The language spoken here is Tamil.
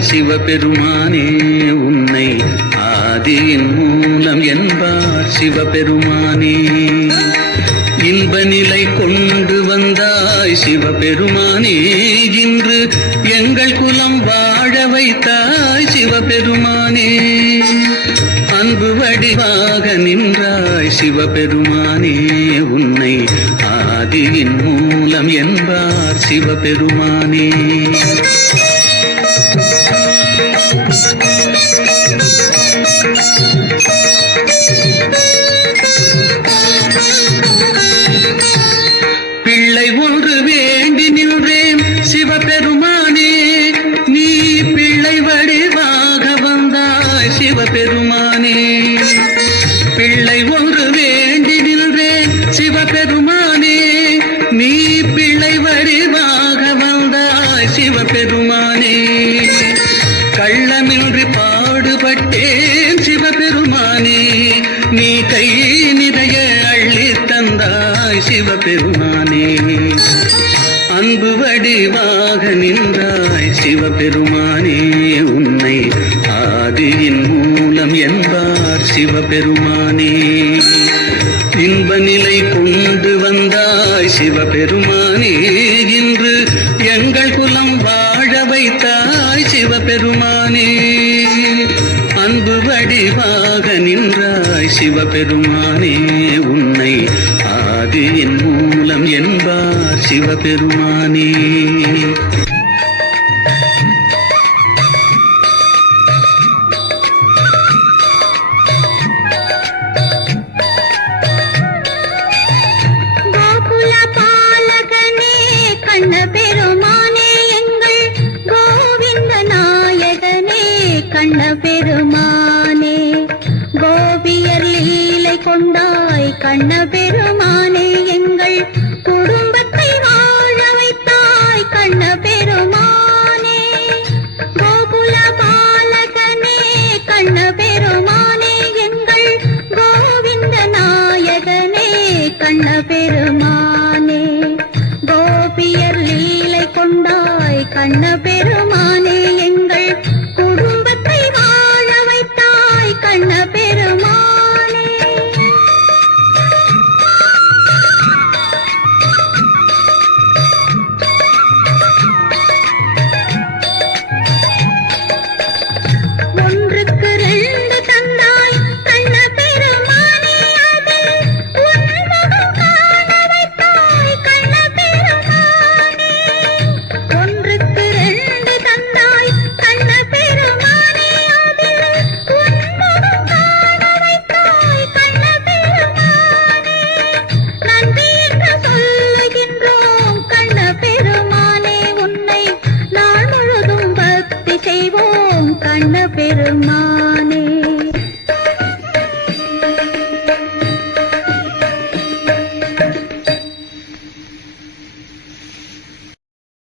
சிவபெருமானே உன்னை ஆதியின் மூலம் என்பார் சிவபெருமானே. இன்ப நிலை கொண்டு வந்தாய் சிவபெருமானே இன்று எங்கள் குலம் வாழ வைத்தாய் சிவபெருமானே. அன்பு வடிவாக நின்றாய் சிவபெருமானே உன்னை ஆதியின் மூலம் என்பார் சிவபெருமானே. சிவபெருமானே பிள்ளை ஒன்று வேண்டி நின்றேன் சிவபெருமானே நீ பிள்ளை வடிவாக வந்தாய் சிவபெருமானே. கள்ளமின்றி பாடுபட்டேன் சிவபெருமானே நீ கை நிறைய அள்ளி தந்தாய் சிவபெருமானே. அன்பு வடிவாக நின்றாய் சிவபெருமானே உன்னை ஆதியின் சிவபெருமானே இன்ப நிலை கொண்டு வந்தாய் சிவபெருமானே இன்று எங்கள் குலம் வாழ வைத்தாய் சிவபெருமானே அன்பு வடிவாக நின்றாய் சிவபெருமானே உன்னை ஆதியின் மூலம் என்பார் சிவபெருமானே கண்ண பெருமானே கோபியர் லீலை கொண்டாய் கண்ண பெருமானே எங்கள் குடும்பத்தை வாழ வைத்தாய் கண்ண பெருமானே. கோகுல பாலகனே கண்ண பெருமானே எங்கள் கோவிந்த நாயகனே கண்ண பெருமானே. கோபியர் லீலை கொண்டாய் கண்ண பெருமா